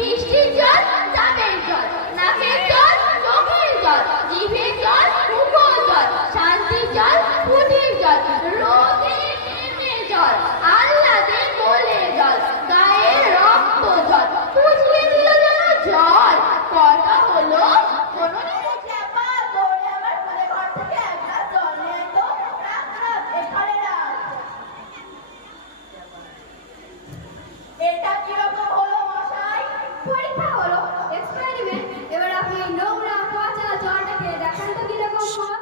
বৃষ্টির জল, ডাবের জল, নাকের জল, চোখের জল, জিভের জল, মুখের জল, শান্তির জল, ফুটির জল, রোদের প্রেমের জল, আহ্লাদের কোলের জল, গায়ের রক্ত জল, বুঝিয়ে দিল যেন জল। কথা হলো কোনো এটা কিরকম হলো মশাই? পরীক্ষা হলো, এক্সপেরিমেন্ট। এবার আপনি এই নোংরা পচা জলটা খেয়ে দেখান তো কিরকম হয়।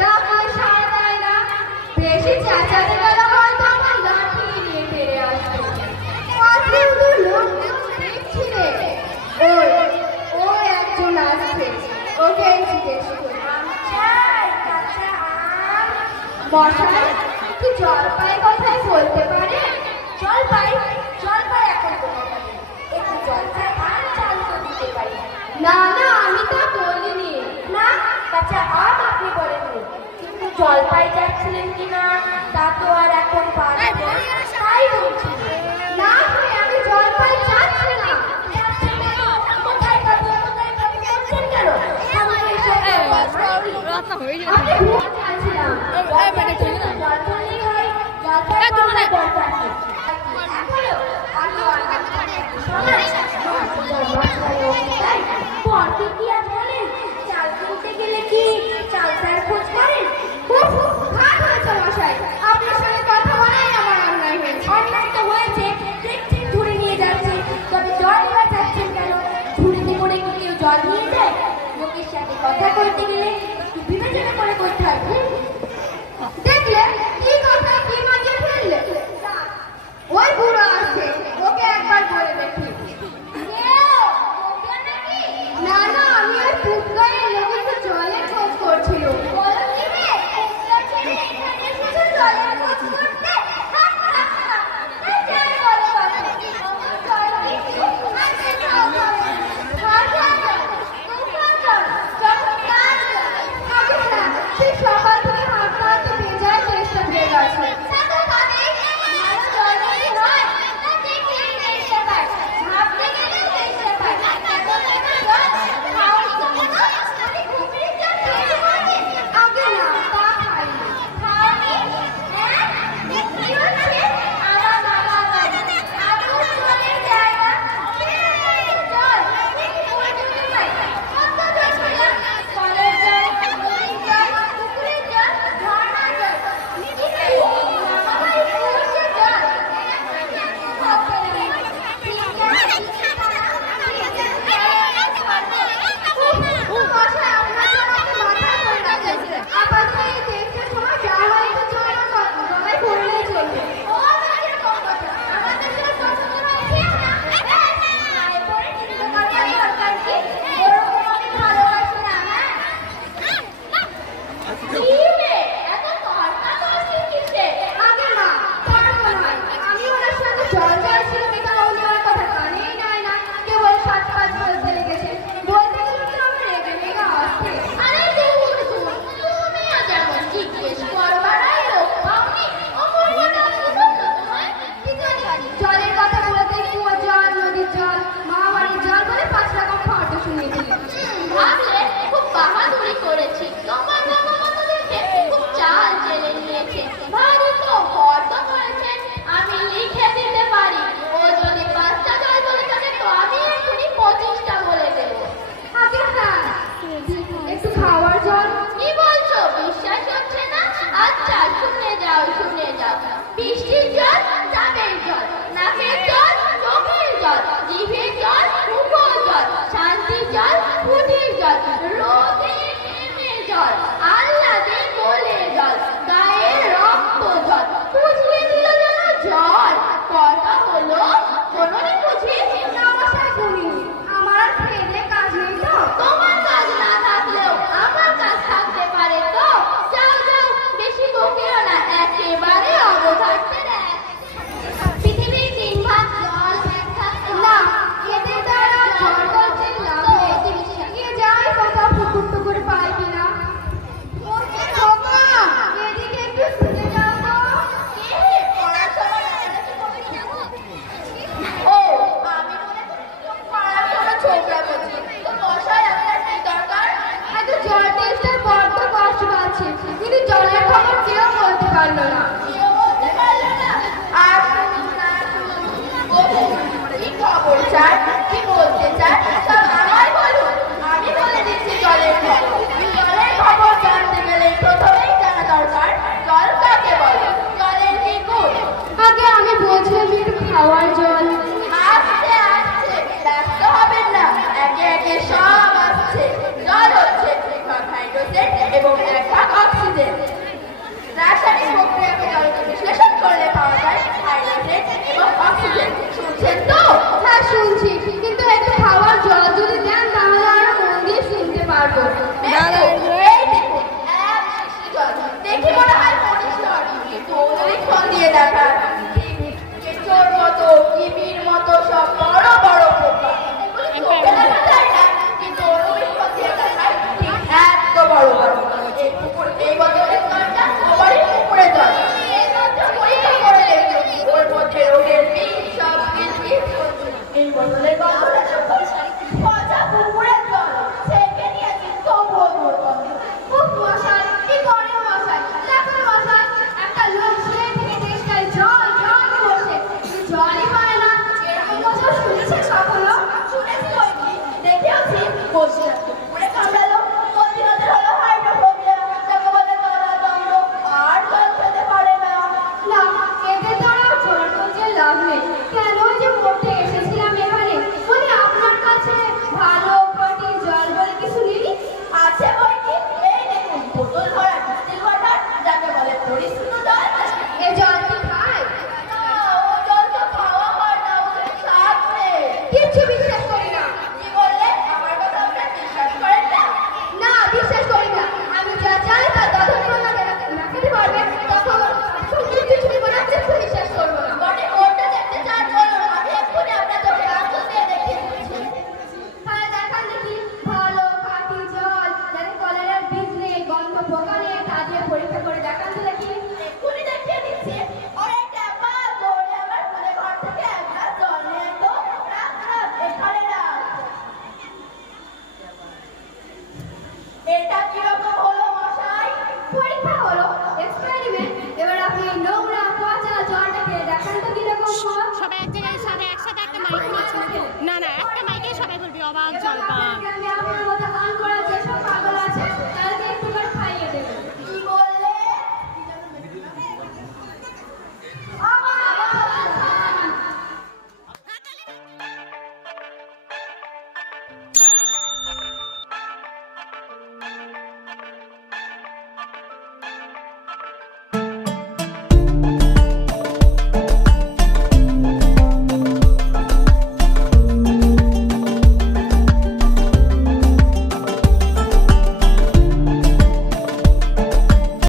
ডাকলে সাড়া দেয় না, বেশি চেঁচাতে গেলে হয়তো আমার লাঠি নিয়ে ফিরে আসবে। মাঠে শুধু লোকজন দেখছি রে। ওই ওই একজন আসছে, ওকে জিজ্ঞেস করি। মশাই, একটু জলপাই কথাই বলতে পারে? জলপাই জলপাই এখন কোথায় পাবে? একটু জলপাই আর চাল তো দিতে পারি। না না, আমি তা বলিনি। না, কাঁচা আম আপনি বলেননি, কিন্তু জলপাই যাচ্ছিলেন কিনা তা তো আর এখন পারবেন না, তাই বলছি। না হয় আমি জলপাই চাচ্ছি না। কোথায় পাবো কোথায় পাবো বলছেন কেন? আমাকে এসব আমি ভুল চাচ্ছিলাম। জলপাই হয়, জলপাই পাওয়ার দরকার নেই। এখনো আলো আলো পরকে কি আর বলেন? চাল কিনতে গেলে কি চালটার খোঁজ করেন? খুব ভালো হয়েছে মশাই, আপনার সঙ্গে কথা বলে এবং 1 ভাগ অক্সিজেন। রাসায়নিক প্রক্রিয়াকে জলকে বিশ্লেষণ করলে পাওয়া যায় হাইড্রোজেন এবং অক্সিজেন। শুনছেন তো? হ্যাঁ শুনছি, কিন্তু একটু খাওয়ার জল যদি দেন তাহলে আরো মন দিয়ে শুনতে পারবো। এই দেখুন, এক শিশি জল। দেখে মনে হয় পরিষ্কার, কিন্তু যদি ফল দিয়ে দেখান